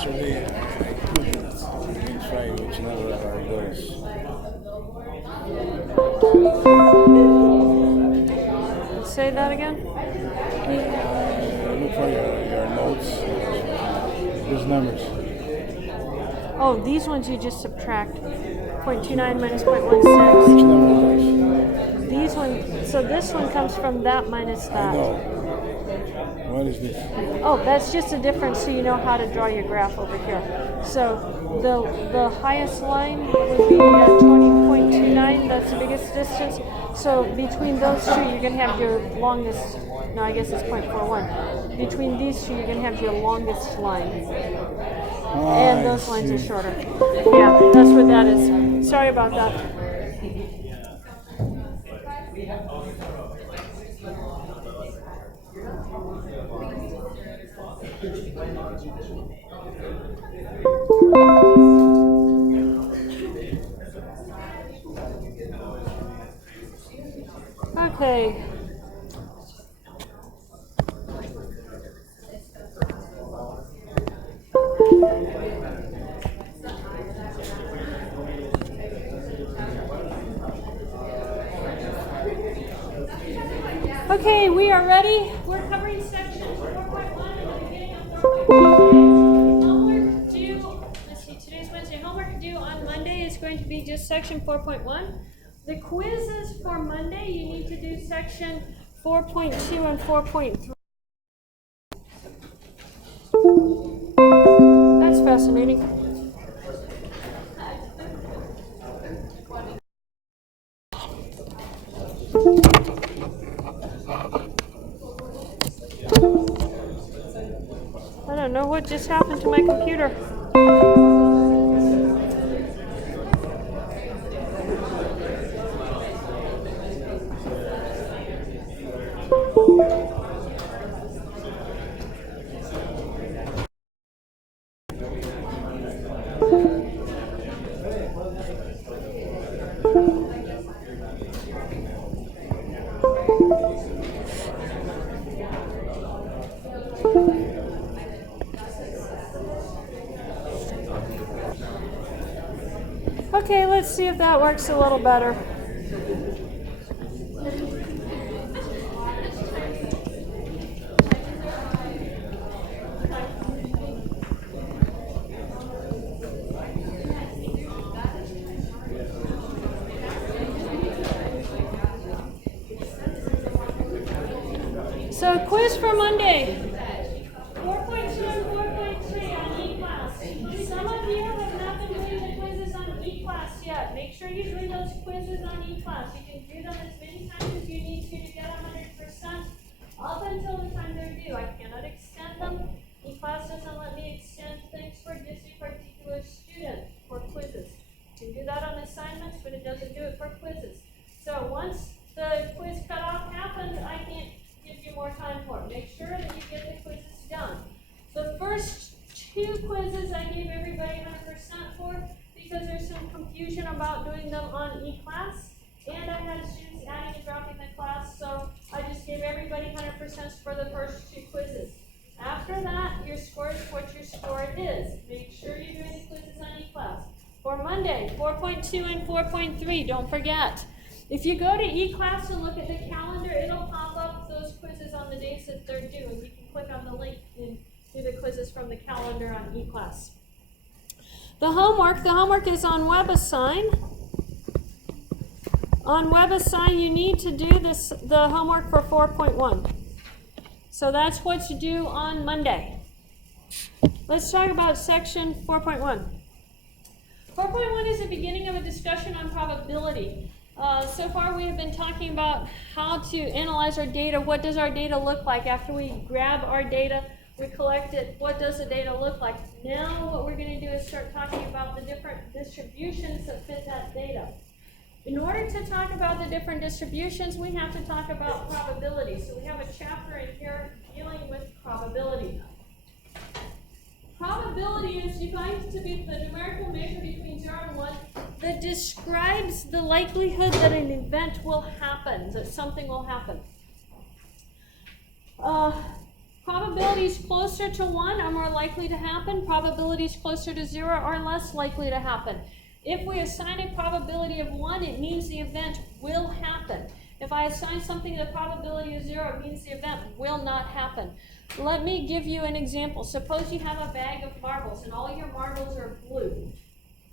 Eventually, I couldn't even try which number are those. Say that again? Look for your notes. Those numbers. Oh, these ones you just subtract. 0.29 minus Which 0.16. number are those? These ones, so this one comes from that minus I that. know. What is this? Oh, that's just a difference so you know how to draw your graph over here. So the highest line would be 20.29, that's the biggest distance. So between those two, you're going to have your longest, no, I guess it's 0.41. Between these two, you're going to have your longest line. And those lines are shorter. Yeah, that's what that is. Sorry about that. Okay. Okay, we are ready. We're covering section 4.1 in the beginning of 4.2. Homework due, let's see, today's Wednesday. Homework due on Monday is going to be just section 4.1. The quizzes for Monday, you need to do section 4.2 and 4.3. That's fascinating. I don't know what just happened to my computer. Okay, let's see if that works a little better. So quiz for Monday. 4.2 and 4.3 on E-Class. Some of you have not been doing the quizzes on E-Class yet. Make sure you're doing those quizzes on E-Class. You can do them as many times as you need to get 100% up until the time they're due. I cannot extend them. E-Class doesn't let me extend things for just a particular student for quizzes. You can do that on assignments, but it doesn't do it for quizzes. So once the quiz cutoff happens, I can't give you more time for it. Make sure that you get the quizzes done. The first two quizzes I gave everybody 100% for because there's some confusion about doing them on E-Class, and I had students adding and dropping the class, so I just gave everybody 100% for the first two quizzes. After that, your score is what your score is. Make sure you're doing the quizzes on E-Class. For Monday, 4.2 and 4.3, don't forget. If you go to E-Class and look at the calendar, it'll pop up those quizzes on the days that they're due, and you can click on the link and do the quizzes from the calendar on E-Class. The homework is on WebAssign. On WebAssign, you need to do the homework for 4.1. So that's what you do on Monday. Let's talk about section 4.1. 4.1 is the beginning of a discussion on probability. So far we have been talking about how to analyze our data. What does our data look like after we grab our data, we collect it? What does the data look like? Now what we're going to do is start talking about the different distributions that fit that data. In order to talk about the different distributions, we have to talk about probability. So we have a chapter in here dealing with probability. Probability is defined to be the numerical measure between 0 and 1 that describes the likelihood that an event will happen, that something will happen. Probability probabilities closer to 1 are more likely to happen. Probabilities closer to 0 are less likely to happen. If we assign a probability of 1, it means the event will happen. If I assign something the probability of 0, it means the event will not happen. Let me give you an example. Suppose you have a bag of marbles and all your marbles are blue.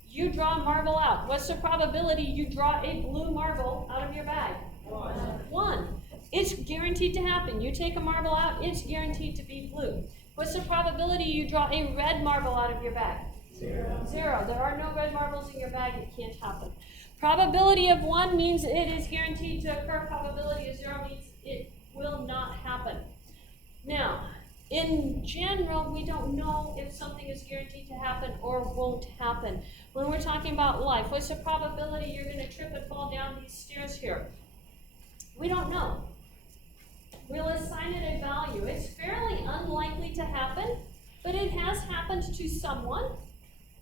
You draw a marble out. What's the probability you draw a blue marble out of your bag? 1. It's guaranteed to happen. You take a marble out, it's guaranteed to be blue. What's the probability you draw a red marble out of your bag? 0. There are no red marbles in your bag. It can't happen. Probability of 1 means it is guaranteed to occur. Probability of 0 means it will not happen. Now, in general, we don't know if something is guaranteed to happen or won't happen. When we're talking about life, what's the probability you're going to trip and fall down these stairs here? We don't know. We'll assign it a value. It's fairly unlikely to happen, but it has happened to someone.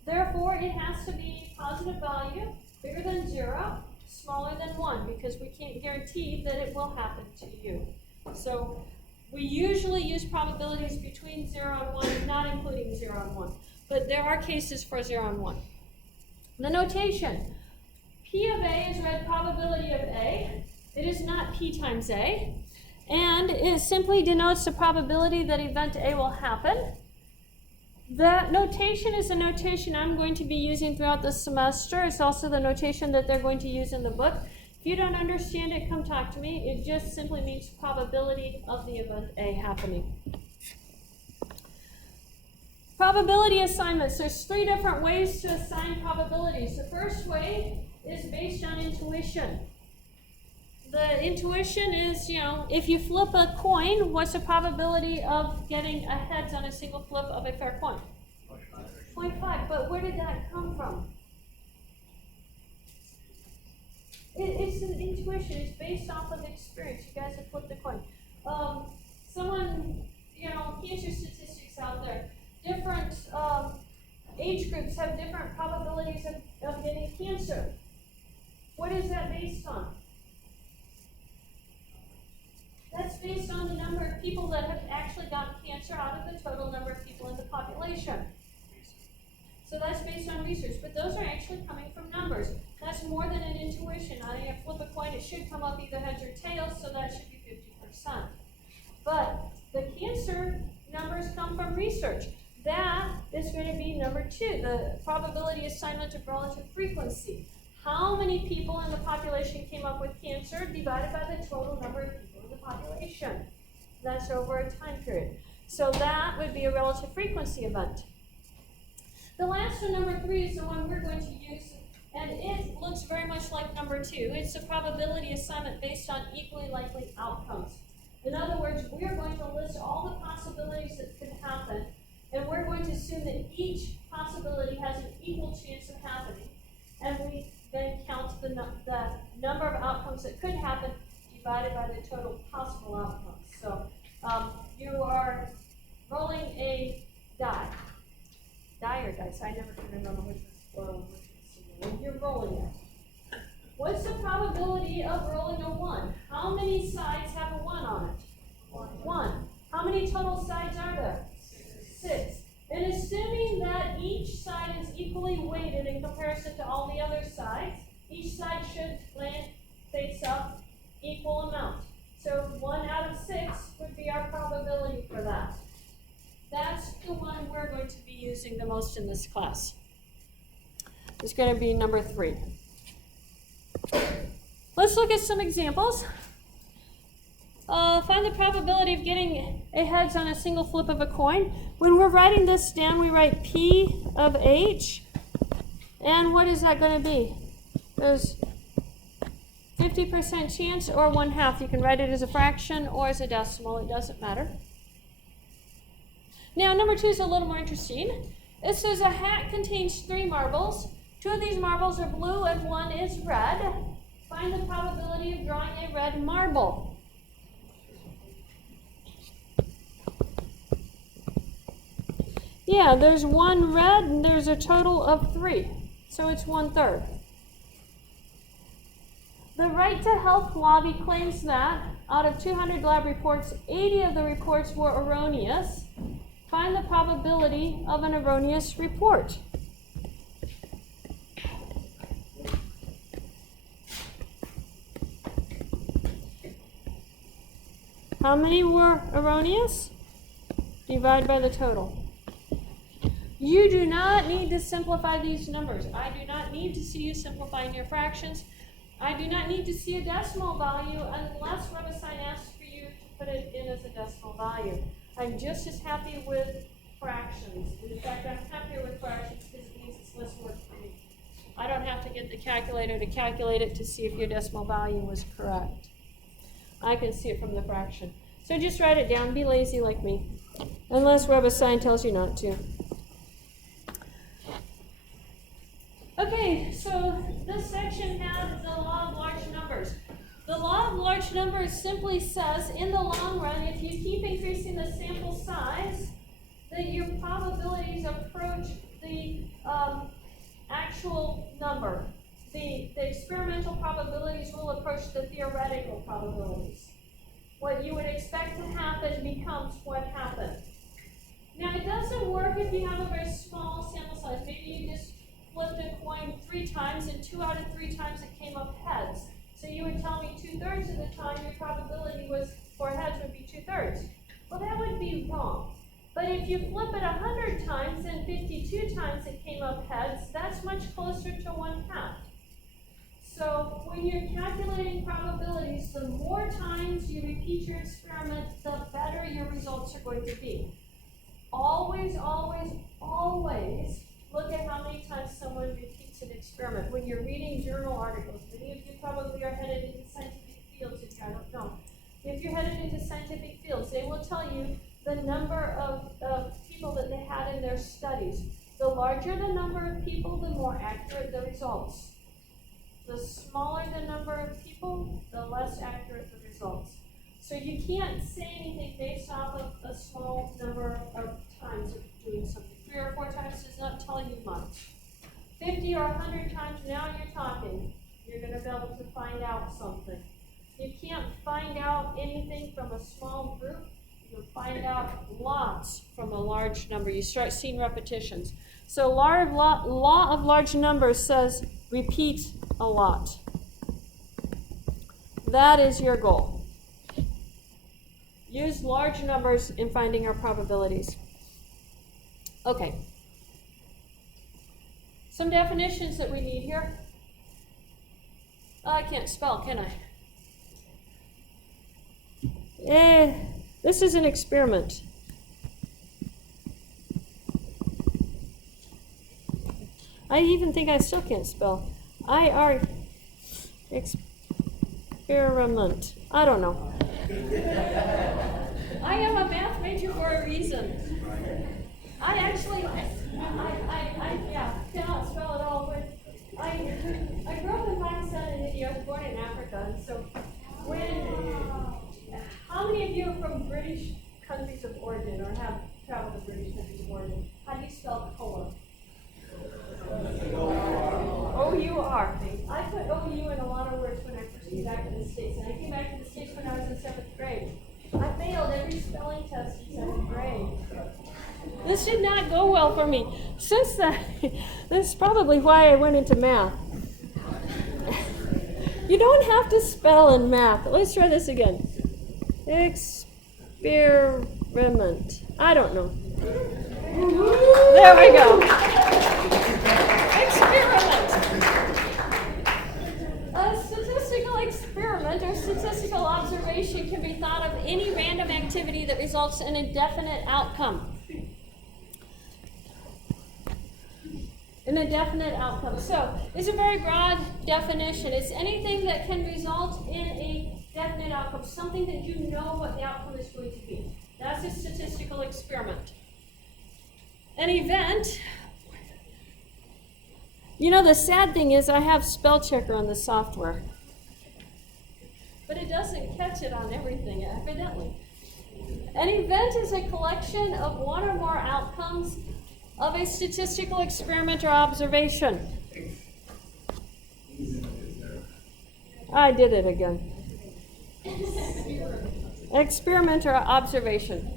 Therefore, it has to be a positive value, bigger than 0, smaller than 1, because we can't guarantee that it will happen to you. So we usually use probabilities between 0 and 1, not including 0 and 1. But there are cases for 0 and 1. The notation. P of A is read probability of A. It is not P times A. And it simply denotes the probability that event A will happen. That notation is a notation I'm going to be using throughout the semester. It's also the notation that they're going to use in the book. If you don't understand it, come talk to me. It just simply means probability of the event A happening. Probability assignments. There's 3 different ways to assign probabilities. The first way is based on intuition. The intuition is, if you flip a coin, what's the probability of getting a heads on a single flip of a fair coin? 0.5. But where did that come from? It's an intuition. It's based off of experience. You guys have flipped the coin. Cancer statistics out there. Different age groups have different probabilities of getting cancer. What is that based on? That's based on the number of people that have actually gotten cancer out of the total number of people in the population. So that's based on research, but those are actually coming from numbers. That's more than an intuition. I think if flip a coin, it should come up either heads or tails, so that should be 50%. But the cancer numbers come from research. That is going to be number 2, the probability assignment of relative frequency. How many people in the population came up with cancer divided by the total number of people in the population? That's over a time period. So that would be a relative frequency event. The last one, number 3, is the one we're going to use, and it looks very much like number 2. It's a probability assignment based on equally likely outcomes. In other words, we are going to list all the possibilities that could happen, and we're going to assume that each possibility has an equal chance of happening, and we then count the number of outcomes that could happen divided by the total possible outcomes. So you are rolling a die. Die or dice? I never can remember which was plural and which was singular. You're rolling it. What's the probability of rolling a 1? How many sides have a 1 on it? 1. How many total sides are there? 6. And assuming that each side is equally weighted in comparison to all the other sides, each side should land face up equal amount. So 1 out of 6 would be our probability for that. That's the one we're going to be using the most in this class. It's going to be number 3. Let's look at some examples. Find the probability of getting a heads on a single flip of a coin. When we're writing this down, we write P of H. And what is that going to be? There's 50% chance or 1/2. You can write it as a fraction or as a decimal. It doesn't matter. Now, number 2 is a little more interesting. It says a hat contains 3 marbles. 2 of these marbles are blue and 1 is red. Find the probability of drawing a red marble. Yeah, there's 1 red and there's a total of 3. So it's 1/3. The Right to Health lobby claims that out of 200 lab reports, 80 of the reports were erroneous. Find the probability of an erroneous report. How many were erroneous? Divide by the total. You do not need to simplify these numbers. I do not need to see you simplifying your fractions. I do not need to see a decimal value unless WebAssign asks for you to put it in as a decimal value. I'm just as happy with fractions. In fact, I'm happier with fractions because it means it's less work for me. I don't have to get the calculator to calculate it to see if your decimal value was correct. I can see it from the fraction. So just write it down. Be lazy like me. Unless WebAssign tells you not to. Okay, so this section had the law of large numbers. The law of large numbers simply says, in the long run, if you keep increasing the sample size, that your probabilities approach the actual number. The experimental probabilities will approach the theoretical probabilities. What you would expect to happen becomes what happened. Now, it doesn't work if you have a very small sample size. Maybe you just flipped a coin 3 times, and 2 out of 3 times it came up heads. So you would tell me 2/3 of the time your probability was for heads would be 2/3. Well, that would be wrong. But if you flip it 100 times and 52 times it came up heads, that's much closer to 1/2. So when you're calculating probabilities, the more times you repeat your experiment, the better your results are going to be. Always, always, always look at how many times someone repeats an experiment. When you're reading journal articles, many of you probably are headed into scientific fields, if I don't know. If you're headed into scientific fields, they will tell you the number of people that they had in their studies. The larger the number of people, the more accurate the results. The smaller the number of people, the less accurate the results. So you can't say anything based off of a small number of times of doing something. 3 or 4 times does not tell you much. 50 or 100 times, now you're talking. You're going to be able to find out something. You can't find out anything from a small group. You can find out lots from a large number. You start seeing repetitions. So law of large numbers says repeat a lot. That is your goal. Use large numbers in finding our probabilities. Okay. Some definitions that we need here. I can't spell, can I? This is an experiment. I even think I still can't spell. Experiment. I don't know. I am a math major for a reason. I actually, cannot spell at all, but I grew up in Pakistan and India. I was born in Africa, and so how many of you are from British countries of origin or have traveled to British countries of origin? How do you spell color? O-U-R. I put O-U in a lot of words when I first came back to the States, and I came back to the States when I was in 7th grade. I failed every spelling test in 7th grade. This did not go well for me. Since then, this is probably why I went into math. You don't have to spell in math. Let's try this again. Experiment. I don't know. There we go. Experiment. A statistical experiment or statistical observation can be thought of any random activity that results in a definite outcome. So it's a very broad definition. It's anything that can result in a definite outcome, something that you know what the outcome is going to be. That's a statistical experiment. An event, you know, the sad thing is I have spell checker on the software, but it doesn't catch it on everything, evidently. An event is a collection of one or more outcomes of a statistical experiment or observation. I did it again. Experiment or observation.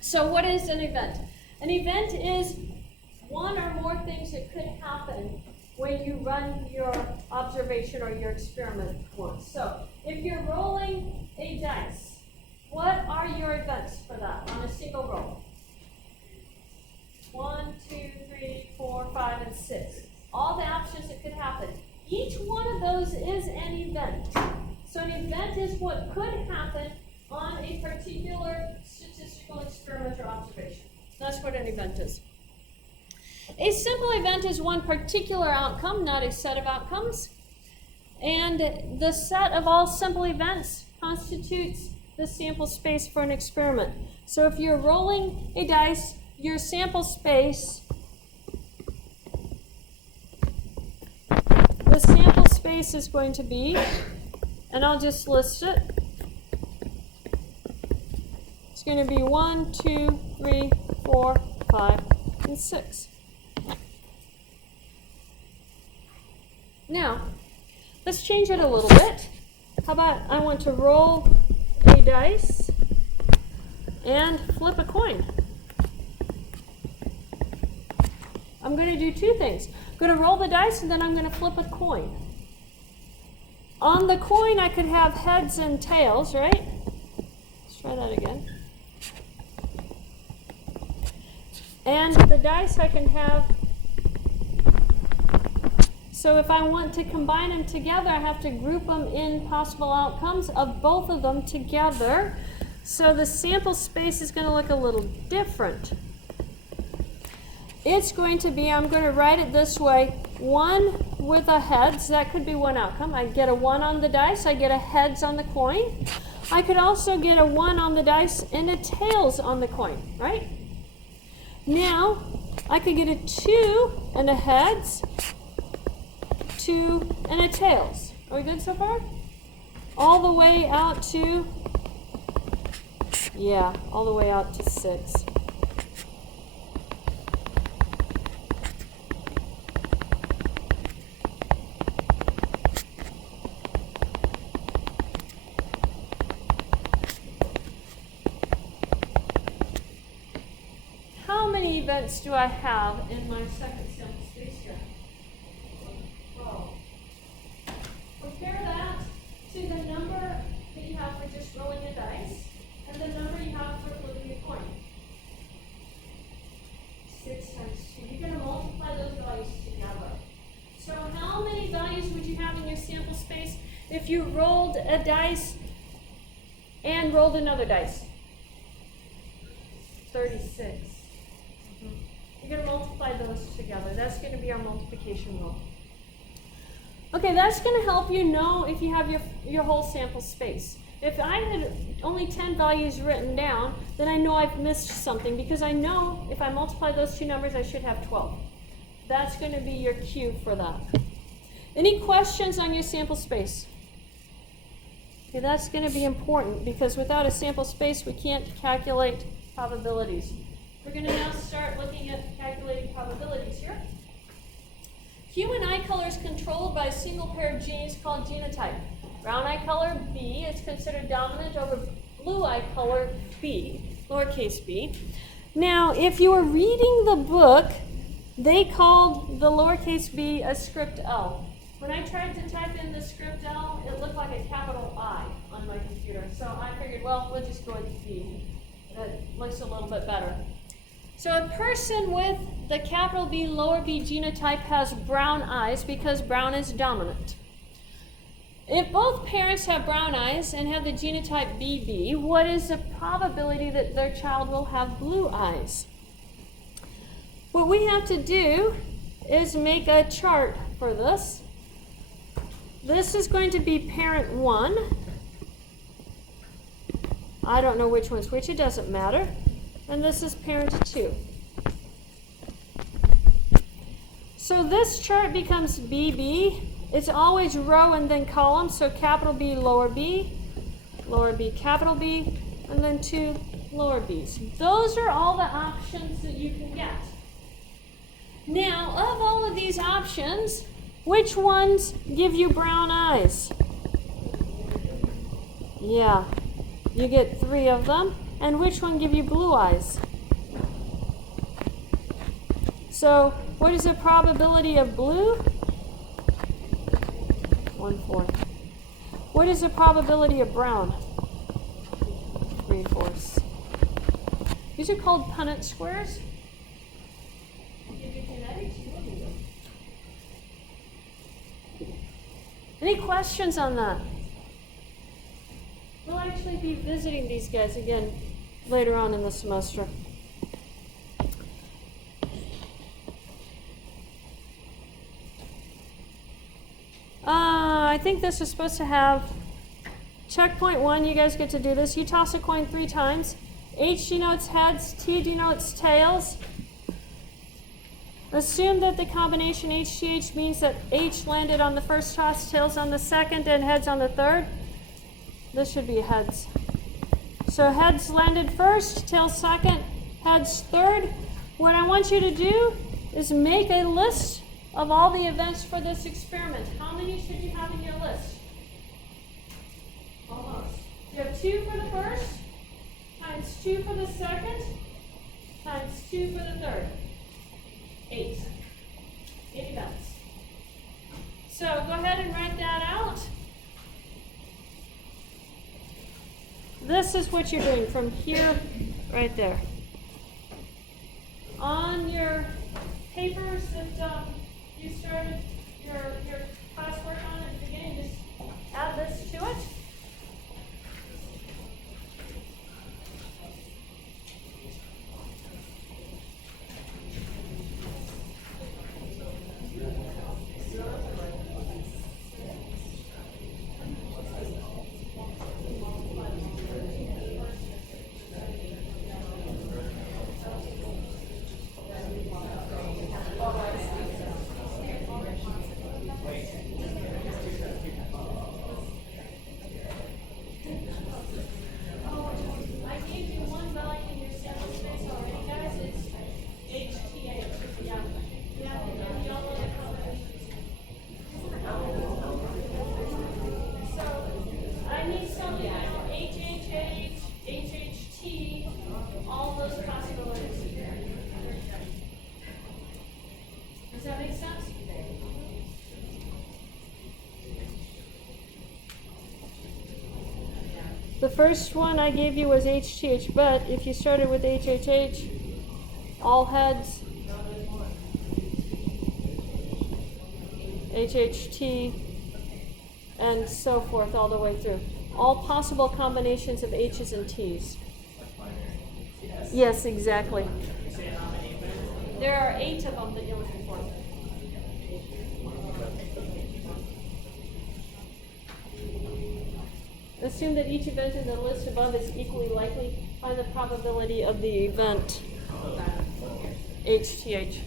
So what is an event? An event is one or more things that could happen when you run your observation or your experiment once. So if you're rolling a dice, what are your events for that on a single roll? 1, 2, 3, 4, 5, and 6. All the options that could happen. Each one of those is an event. So an event is what could happen on a particular statistical experiment or observation. That's what an event is. A simple event is one particular outcome, not a set of outcomes. And the set of all simple events constitutes the sample space for an experiment. So if you're rolling a dice, your sample space, the sample space is going to be, and I'll just list it. It's going to be 1, 2, 3, 4, 5, and 6. Now, let's change it a little bit. How about I want to roll a dice and flip a coin. I'm going to do two things. I'm going to roll the dice and then I'm going to flip a coin. On the coin, I could have heads and tails, right? Let's try that again. And the dice I can have, so if I want to combine them together, I have to group them in possible outcomes of both of them together. So the sample space is going to look a little different. It's going to be, I'm going to write it this way, 1 with a heads, that could be one outcome. I get a 1 on the dice, I get a heads on the coin. I could also get a 1 on the dice and a tails on the coin, right? Now, I could get a 2 and a heads, 2 and a tails. Are we good so far? All the way out to, yeah, all the way out to 6. How many events do I have in my second sample space here? 12. Compare that to the number that you have for just rolling a dice and the number you have for flipping a coin. 6 times 2. You're going to multiply those values together. So how many values would you have in your sample space if you rolled a dice and rolled another dice? 36. You're going to multiply those together. That's going to be our multiplication rule. Okay, that's going to help you know if you have your whole sample space. If I had only 10 values written down, then I know I've missed something because I know if I multiply those two numbers, I should have 12. That's going to be your cue for that. Any questions on your sample space? Okay, that's going to be important because without a sample space, we can't calculate probabilities. We're going to now start looking at calculating probabilities here. Human eye color is controlled by a single pair of genes called genotype. Brown eye color, B, is considered dominant over blue eye color, B, lowercase b. Now, if you were reading the book, they called the lowercase b a script L. When I tried to type in the script L, it looked like a capital I on my computer. So I figured, well, we'll just go with B. That looks a little bit better. So a person with the capital B, lower b genotype has brown eyes because brown is dominant. If both parents have brown eyes and have the genotype BB, what is the probability that their child will have blue eyes? What we have to do is make a chart for this. This is going to be parent 1. I don't know which one's which, it doesn't matter. And this is parent 2. So this chart becomes BB. It's always row and then column, so capital B, lower B, capital B, and then 2 lower B's. Those are all the options that you can get. Now, of all of these options, which ones give you brown eyes? Yeah, You get 3 of them. And which one give you blue eyes? So what is the probability of blue? 1/4. What is the probability of brown? 3/4. These are called Punnett squares. Any questions on that? We'll actually be visiting these guys again later on in the semester. I think this is supposed to have checkpoint 1. You guys get to do this. You toss a coin 3 times. H denotes heads, T denotes tails. Assume that the combination HTH means that H landed on the first toss, tails on the second, and heads on the third. This should be heads. So heads landed first, tails second, heads third. What I want you to do is make a list of all the events for this experiment. How many should you have in your list? Almost. You have 2 for the first, times 2 for the second, times 2 for the third. 8. 8 events. So go ahead and write that out. This is what you're doing from here, right there. On your papers that you started your classwork on at the beginning, just add this to it. The first one I gave you was HTH, but if you started with HHH, all heads, HHT, and so forth all the way through. All possible combinations of H's and T's. Yes, exactly. There are 8 of them that you're looking for. Assume that each event in the list above is equally likely. Find the probability of the event HTH.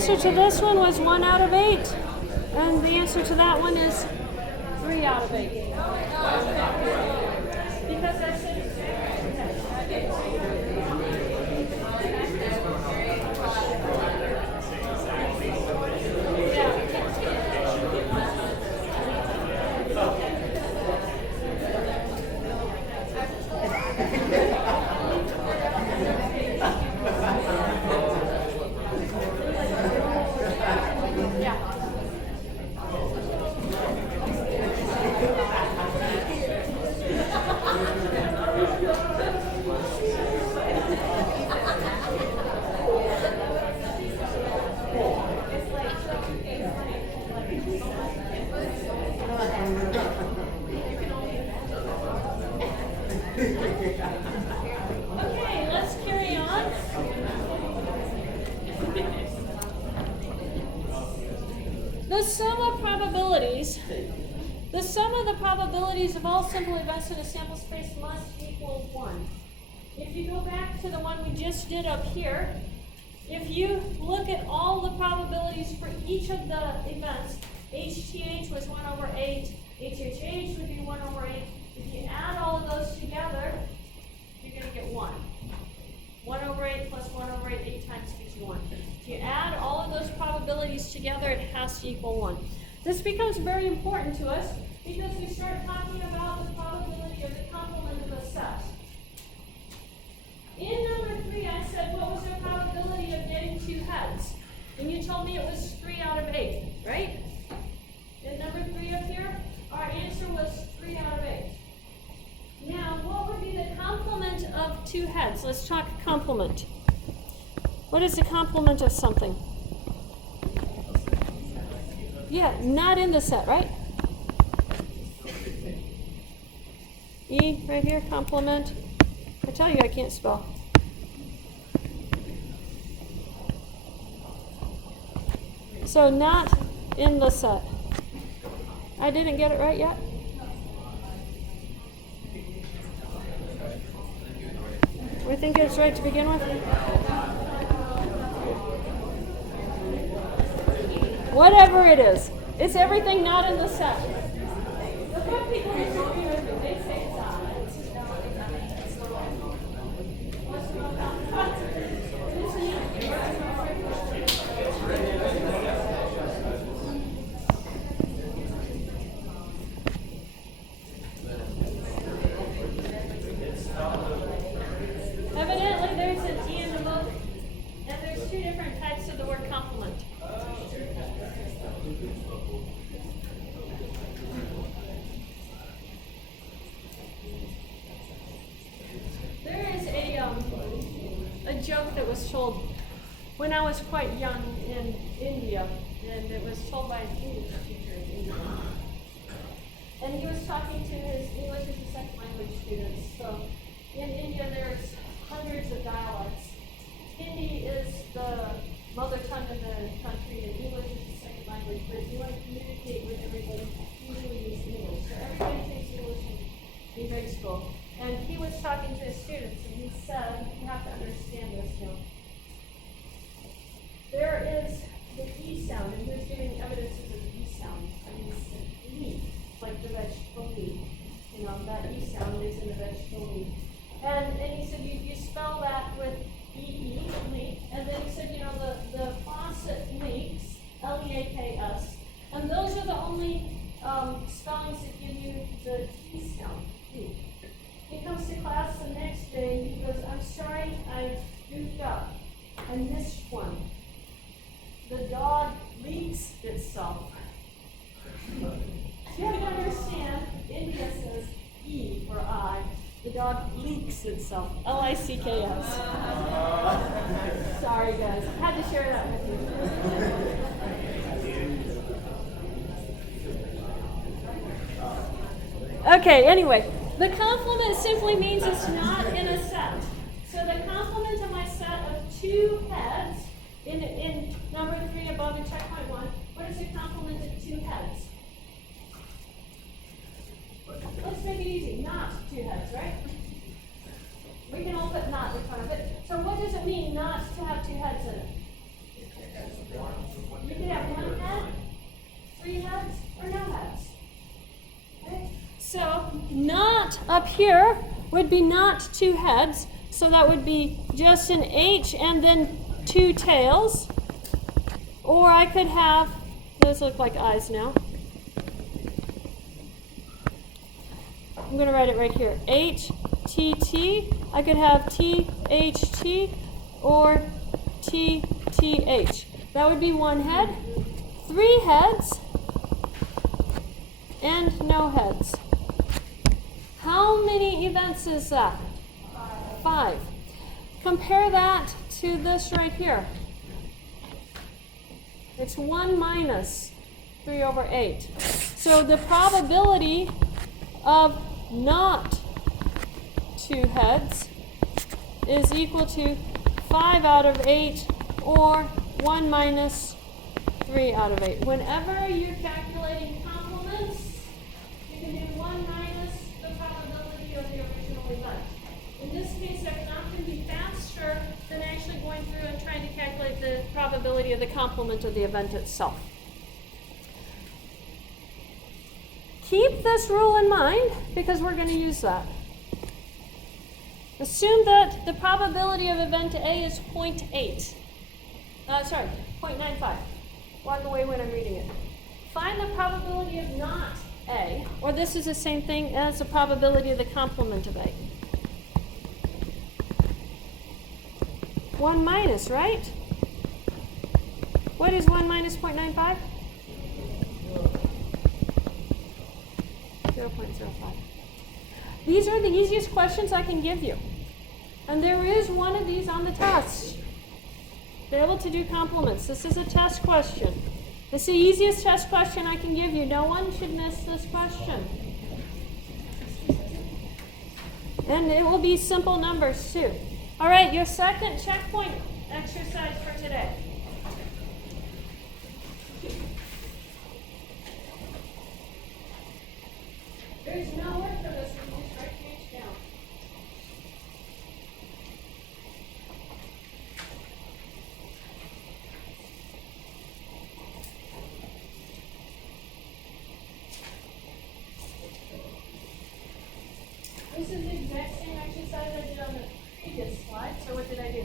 answer to this one was 1 out of 8. And the answer to that one is 3 out of 8. Because I said okay, let's carry on. The sum of probabilities. The sum of the probabilities of all simple events in a sample space must equal 1. If you go back to the one we just did up here, if you look at all the probabilities for each of the events, HTH was 1 over 8, HHH would be 1 over 8. If you add all of those together, you're going to get 1. 1 over 8 plus 1 over 8, 8 times gives you 1. If you add all of those probabilities together, it has to equal 1. This becomes very important to us because we start talking about the probability of the complement of a set. In number 3, I said, what was the probability of getting 2 heads? And you told me it was 3 out of 8, right? In number 3 up here, our answer was 3 out of 8. Now, what would be the complement of 2 heads? Let's talk complement. What is the complement of something? Yeah, not in the set, right? E, right here, complement. I tell you I can't spell. So not in the set. I didn't get it right yet? We think it's right to begin with? Whatever it is. It's everything not in the set. The what people disagree with me, they say it's odd. Evidently, there's an E in the book, and there's 2 different types of the word complement. There is a joke that was told when I was quite young in India, and it was told by an English teacher in India. And he was talking to his English as a second language students. So in India, there's hundreds of dialects. Hindi is the mother tongue of the country, and English is the second language. But if you want to communicate with everybody, usually use English. So everybody takes English in grade school. And he was talking to his students, and he said, you have to understand this now. There is the E sound, and he was giving evidences of the E sound. I mean, it's the E, like the vegetable leaf. You know, that E sound is in the vegetable leaf. And he said, you spell that with E-E, leak. And then he said, you know, the faucet leaks, L-E-A-K-S. And those are the only spellings that give you the E sound, leak. He comes to class the next day, and he goes, I'm sorry, I goofed up. I missed one. The dog leaks itself. You have to understand, India says E for I. The dog leaks itself. L-I-C-K-S. Sorry, guys. I had to share that with you. Okay, anyway. The complement simply means it's not in a set. So the complement of my set of 2 heads, in number 3 above in checkpoint 1, what is the complement of 2 heads? Let's make it easy. Not 2 heads, right? We can all put not in front of it. So what does it mean not to have 2 heads in it? You could have one head, three heads, or no heads. Okay? So not up here would be not two heads. So that would be just an H and then two tails. Or I could have, those look like eyes now. I'm going to write it right here. H, T, T. I could have T, H, T, or T, T, H. That would be one head. Three heads, and no heads. How many events is that? 5. Compare that to this right here. It's 1 minus 3 over 8. So the probability of not 2 heads is equal to 5 out of 8 or 1 minus 3 out of 8. Whenever you're calculating complements, you can do 1 minus the probability of the original event. In this case, that's not going to be faster than actually going through and trying to calculate the probability of the complement of the event itself. Keep this rule in mind because we're going to use that. Assume that the probability of event A is 0.8. 0.95. Walk away when I'm reading it. Find the probability of not A, or this is the same thing as the probability of the complement of A. 1 minus, right? What is 1 minus 0.95? 0.05. These are the easiest questions I can give you. And there is one of these on the test. Be able to do complements. This is a test question. It's the easiest test question I can give you. No one should miss this question. And it will be simple numbers too. All right, your second checkpoint exercise for today. There's no work for this one. Just write page down. This is the exact same exercise I did on the previous slide. So what did I do?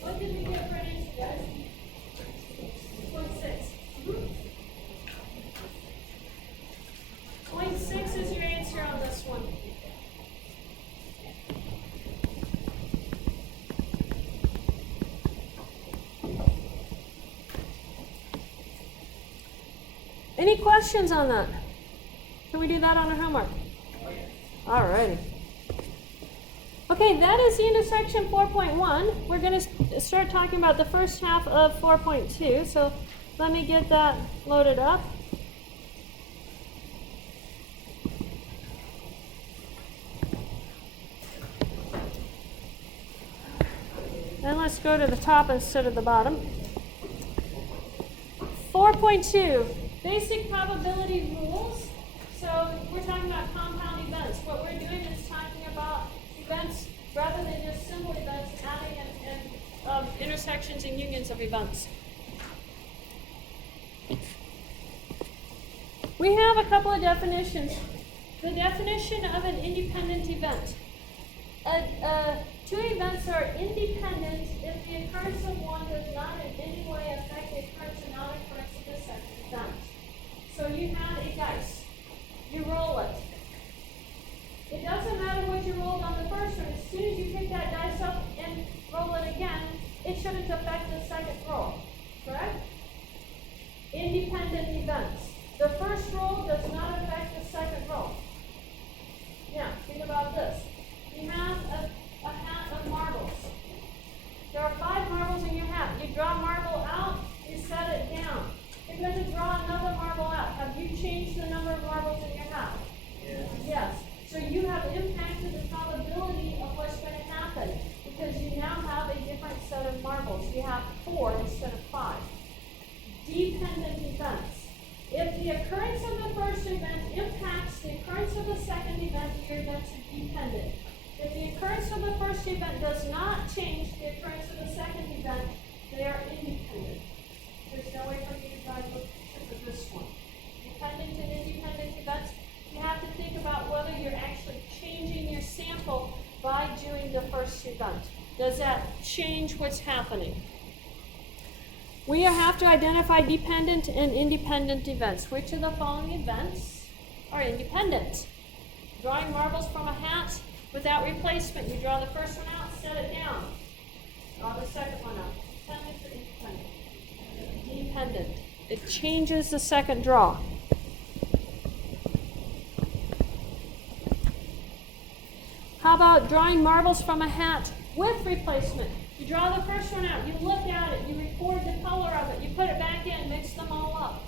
What did we get for an answer, guys? 0.6. 0.6 is your answer on this one. Any questions on that? Can we do that on our homework? All righty. Okay, that is the end of section 4.1. We're going to start talking about the first half of 4.2. So let me get that loaded up. Then let's go to the top instead of the bottom. 4.2, basic probability rules. So we're talking about compound events. What we're doing is talking about events rather than just simple events, adding and intersections and unions of events. We have a couple of definitions. The definition of an independent event. Two events are independent if the occurrence of one does not in any way affect the occurrence or non-occurrence of the second event. So you have a dice. You roll it. It doesn't matter what you rolled on the first one. As soon as you pick that dice up and roll it again, it shouldn't affect the second roll. Correct? Independent events. The first roll does not affect the second roll. Now, think about this. You have a hat of marbles. There are 5 marbles in your hat. You draw a marble out, you set it down. You're going to draw another marble out. Have you changed the number of marbles in your hat? Yes. Yes. So you have impacted the probability of what's going to happen because you now have a instead of marbles. You have 4 instead of 5. Dependent events. If the occurrence of the first event impacts the occurrence of the second event, your events are dependent. If the occurrence of the first event does not change the occurrence of the second event, they are independent. There's no way for you to drive with this one. Dependent and independent events, you have to think about whether you're actually changing your sample by doing the first event. Does that change what's happening? We have to identify dependent and independent events. Which of the following events are independent? Drawing marbles from a hat without replacement. You draw the first one out, set it down. Draw the second one out. Dependent or independent? Dependent. It changes the second draw. How about drawing marbles from a hat with replacement? You draw the first one out, you look at it, you record the color of it, you put it back in, mix them all up.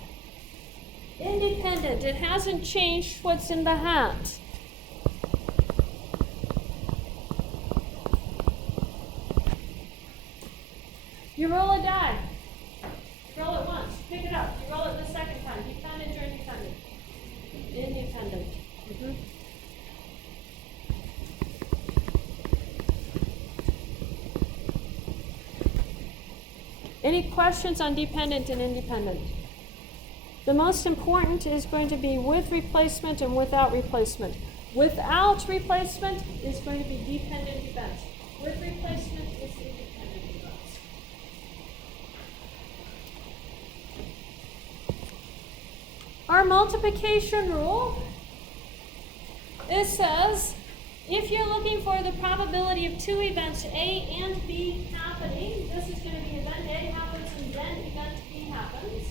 Independent, it hasn't changed what's in the hat. You roll a die. You roll it once, pick it up, you roll it the second time. Dependent or independent? Independent. Any questions on dependent and independent? The most important is going to be with replacement and without replacement. Without replacement is going to be dependent events. With replacement is independent events. Our multiplication rule, it says, if you're looking for the probability of 2 events, A and B happening, this is going to be event A happens and then event B happens.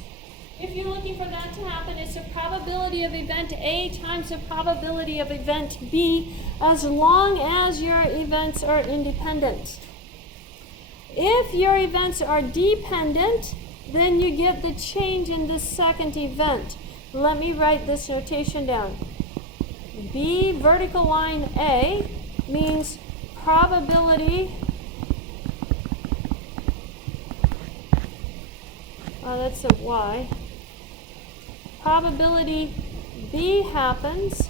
If you're looking for that to happen, it's a probability of event A times the probability of event B, as long as your events are independent. If your events are dependent, then you get the change in the second event. Let me write this notation down. B vertical line A means probability, that's a Y. Probability B happens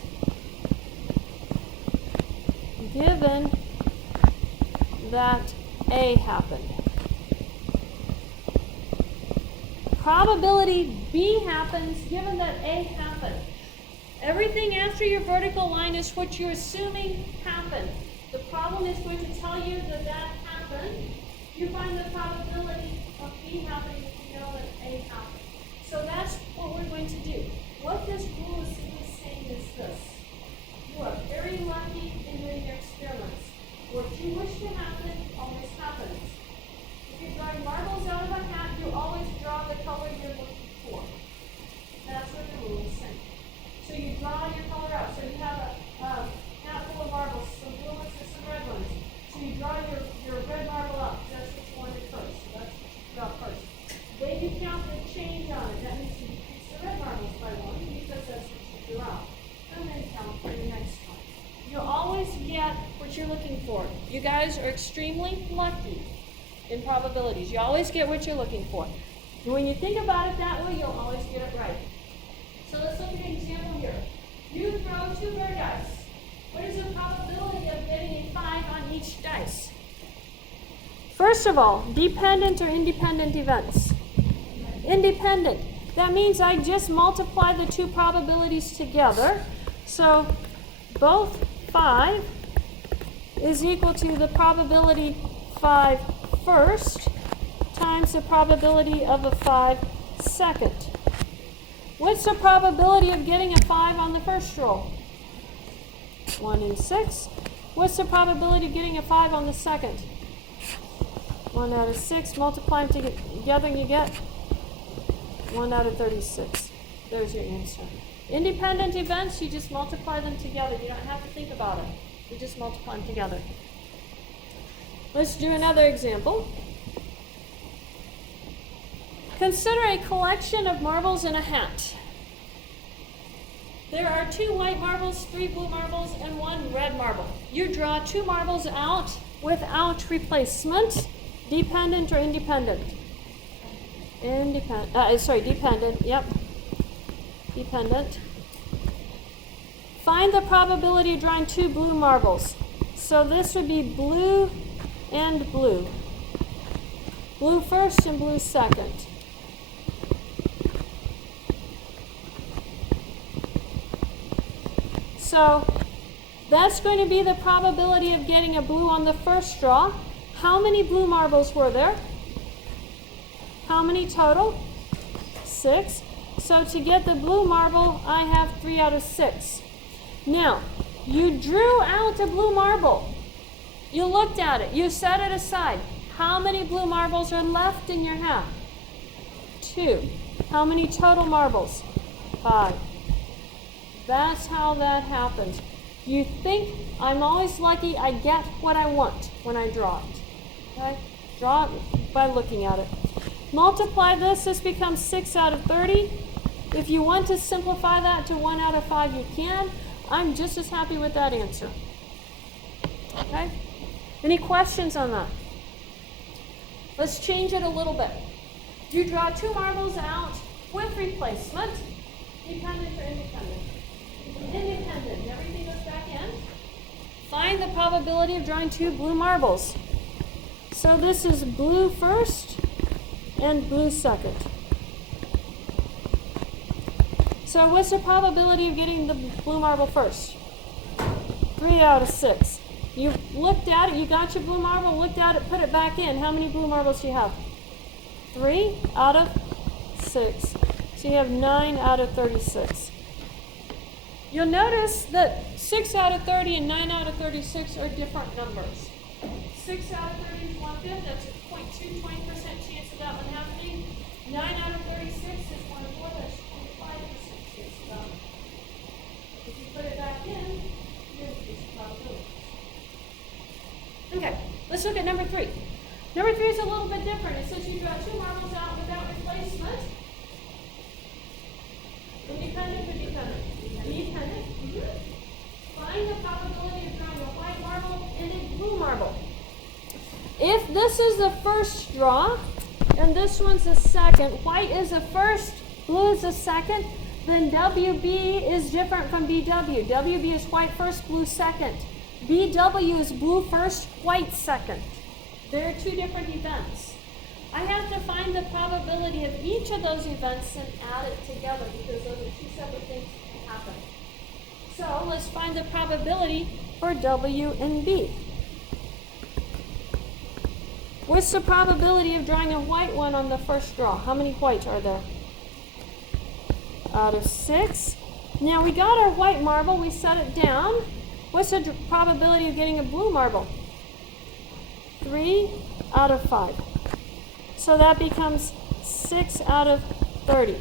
given that A happened. Probability B happens given that A happened. Everything after your vertical line is what you're assuming happened. The problem is going to tell you that that happened. You find the probability of B happening if you know that A happened. So that's what we're going to do. What this rule is simply saying is this. You are very lucky in doing your experiments. What you wish to happen always happens. If you're drawing marbles out of a hat, you always draw the color you're looking for. That's what the rule is saying. So you draw your color out. So you have a hat full of marbles, some blue ones and some red ones. So you draw your red marble out. That's what you wanted first. So that's what you draw first. Then you count the change on it. That means you decrease the red marbles by 1 because that's what you drew out. And then count for the next one. You'll always get what you're looking for. You guys are extremely lucky in probabilities. You always get what you're looking for. And when you think about it that way, you'll always get it right. So let's look at an example here. You throw 2 rare dice. What is the probability of getting a 5 on each dice? First of all, dependent or independent events? Independent. That means I just multiply the 2 probabilities together. So both 5 is equal to the probability 5 first times the probability of a 5 second. What's the probability of getting a 5 on the first roll? 1 in 6. What's the probability of getting a 5 on the second? 1 out of 6. Multiply them together and you get 1 out of 36. There's your answer. Independent events, you just multiply them together. You don't have to think about it. You just multiply them together. Let's do another example. Consider a collection of marbles in a hat. There are 2 white marbles, 3 blue marbles, and 1 red marble. You draw 2 marbles out without replacement. Dependent or independent? Dependent, yep. Dependent. Find the probability of drawing 2 blue marbles. So this would be blue and blue. Blue first and blue second. So that's going to be the probability of getting a blue on the first draw. How many blue marbles were there? How many total? 6. So to get the blue marble, I have 3 out of 6. Now, you drew out a blue marble. You looked at it. You set it aside. How many blue marbles are left in your hat? 2. How many total marbles? 5. That's how that happens. You think, I'm always lucky, I get what I want when I draw it. Okay? Draw it by looking at it. Multiply this becomes 6 out of 30. If you want to simplify that to 1 out of 5, you can. I'm just as happy with that answer. Okay? Any questions on that? Let's change it a little bit. You draw 2 marbles out with replacement. Dependent or independent? Independent. Everything goes back in. Find the probability of drawing 2 blue marbles. So this is blue first and blue second. So what's the probability of getting the blue marble first? 3 out of 6. You looked at it, you got your blue marble, looked at it, put it back in. How many blue marbles do you have? 3 out of 6. So you have 9 out of 36. You'll notice that 6 out of 30 and 9 out of 36 are different numbers. 6 out of 30 is 1/5. That's a 20% chance of that one happening. 9 out of 36 is 1/4. That's 25% chance of that. If you put it back in, here's the probability. Okay, let's look at number 3. Number 3 is a little bit different. It says you draw 2 marbles out without replacement. Independent or dependent? Dependent. Find the probability of drawing a white marble and a blue marble. If this is the first draw, and this one's the second, white is the first, blue is the second, then WB is different from BW. WB is white first, blue second. BW is blue first, white second. There are 2 different events. I have to find the probability of each of those events and add it together because those are 2 separate things that can happen. So let's find the probability for W and B. What's the probability of drawing a white one on the first draw? How many white are there? Out of 6. Now we got our white marble, we set it down. What's the probability of getting a blue marble? 3 out of 5. So that becomes 6 out of 30.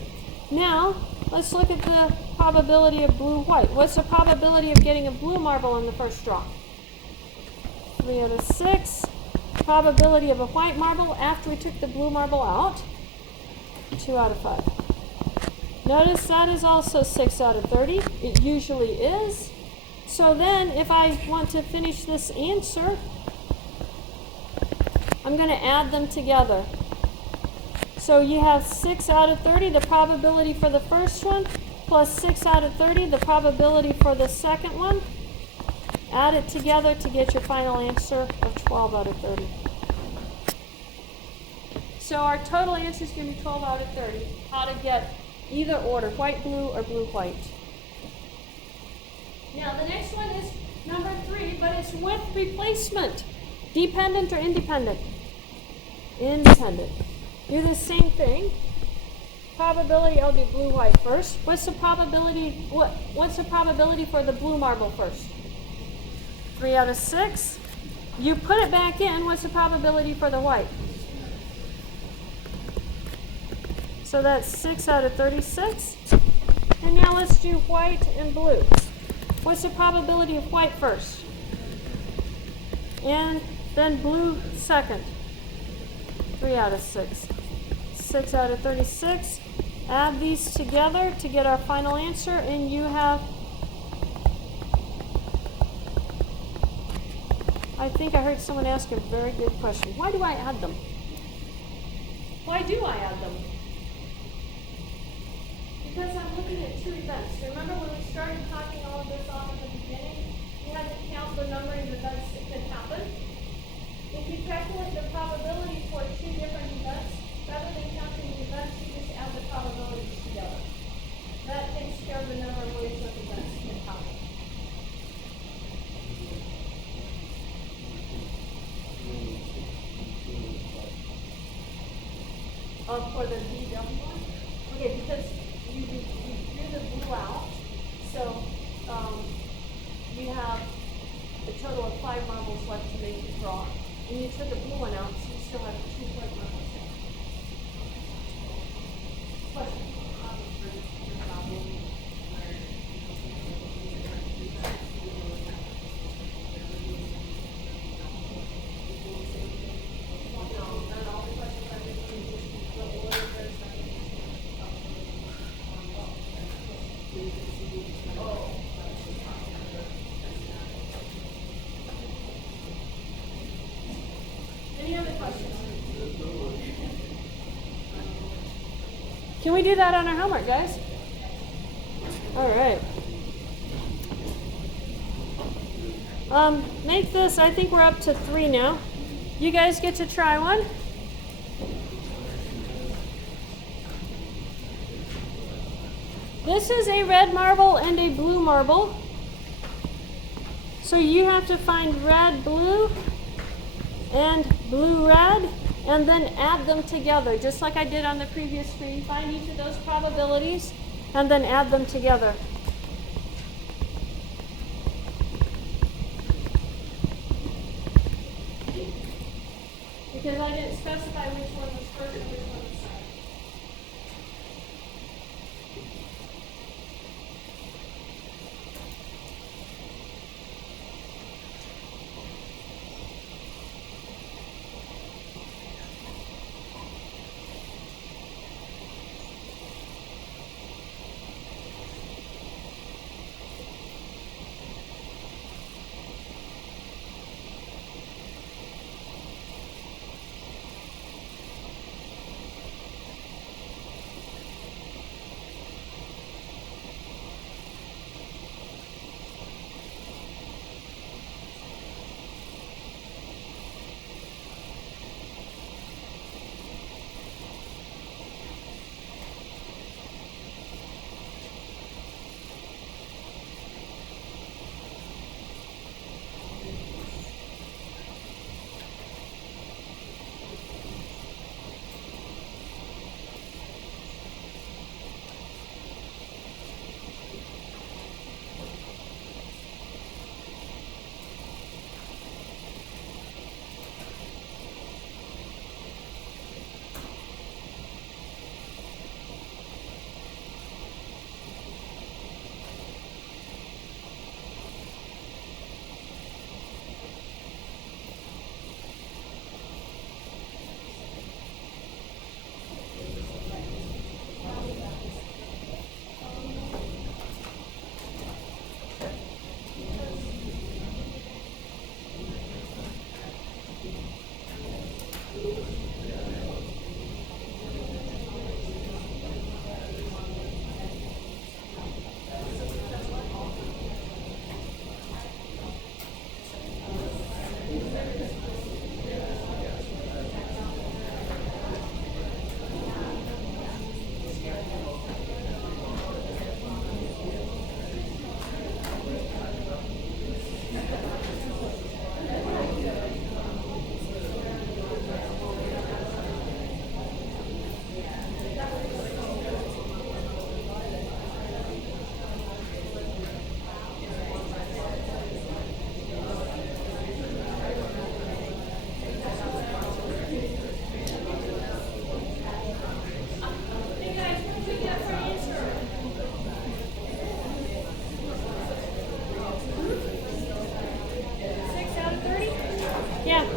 Now, let's look at the probability of blue-white. What's the probability of getting a blue marble on the first draw? 3 out of 6. Probability of a white marble after we took the blue marble out? 2 out of 5. Notice that is also 6 out of 30. It usually is. So then, if I want to finish this answer, I'm going to add them together. So you have 6 out of 30, the probability for the first one, plus 6 out of 30, the probability for the second one. Add it together to get your final answer of 12 out of 30. So our total answer is going to be 12 out of 30. How to get either order, white, blue, or blue, white. Now the next one is number 3, but it's with replacement. Dependent or independent? Independent. Do the same thing. Probability, I'll do blue, white first. What's the probability for the blue marble first? 3 out of 6. You put it back in, what's the probability for the white? So that's 6 out of 36. And now let's do white and blue. What's the probability of white first? And then blue second. 3 out of 6. 6 out of 36. Add these together to get our final answer, and you have I think I heard someone ask a very good question. Why do I add them? Why do I add them? Because I'm looking at two events. Remember when we started talking all of this off at the beginning? You had to count the number of events that could happen. If you calculate the probability for two different events, rather than counting the events, you just add the probabilities together. That takes care of the number of ways that events can happen. For the BW one? Okay, because you drew the blue out, so you have a total of 5 marbles left to make the draw. And you took the blue one out, so you still have 2 white marbles there. Question? Any other questions? Can we do that on our homework, guys? All right. Make this, I think we're up to 3 now. You guys get to try one. This is a red marble and a blue marble. So you have to find red, blue, and blue, red, and then add them together, just like I did on the previous screen. Find each of those probabilities, and then add them together. Because I didn't specify which one was first and which one was second.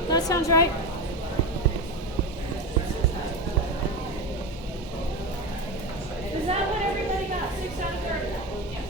That sounds right. Is that what everybody got? 6 out of 30? Yes.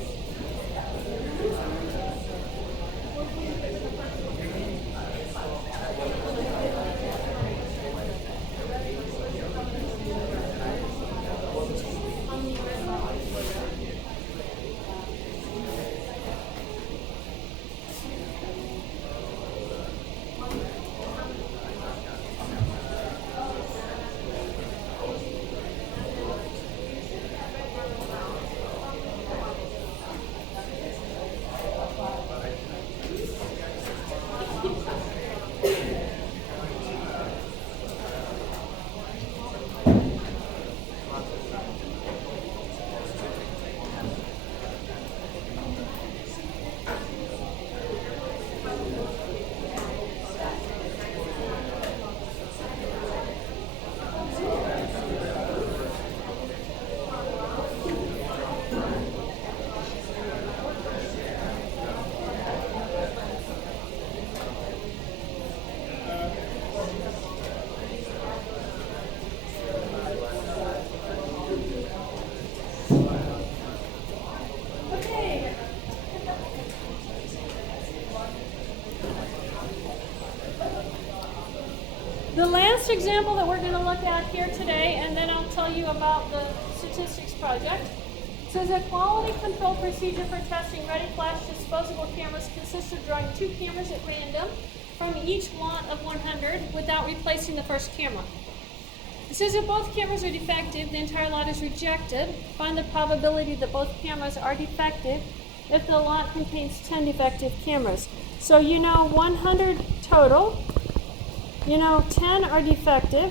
first example that we're going to look at here today, and then I'll tell you about the statistics project. It says a quality control procedure for testing ready flash disposable cameras consists of drawing 2 cameras at random from each lot of 100 without replacing the first camera. It says if both cameras are defective, the entire lot is rejected. Find the probability that both cameras are defective if the lot contains 10 defective cameras. So you know 100 total, you know 10 are defective.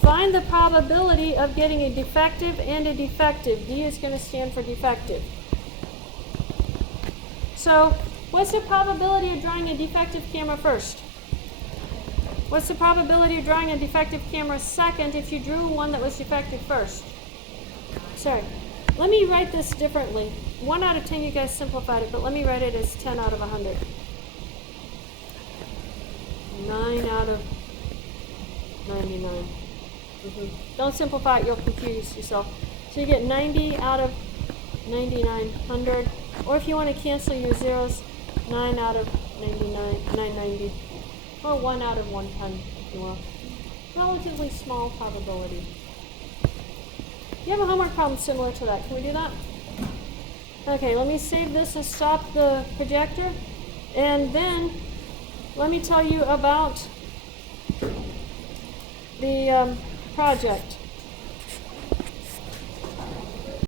Find the probability of getting a defective and a defective. D is going to stand for defective. So what's the probability of drawing a defective camera first? What's the probability of drawing a defective camera second if you drew one that was defective first? Sorry. Let me write this differently. 1 out of 10, you guys simplified it, but let me write it as 10 out of 100. 9 out of 99. Don't simplify it, you'll confuse yourself. So you get 90 out of 99, 100. Or if you want to cancel your zeros, 9 out of 99, 990. Or 1 out of 110, if you will. Relatively small probability. You have a homework problem similar to that. Can we do that? Okay, let me save this and stop the projector. And then let me tell you about the project.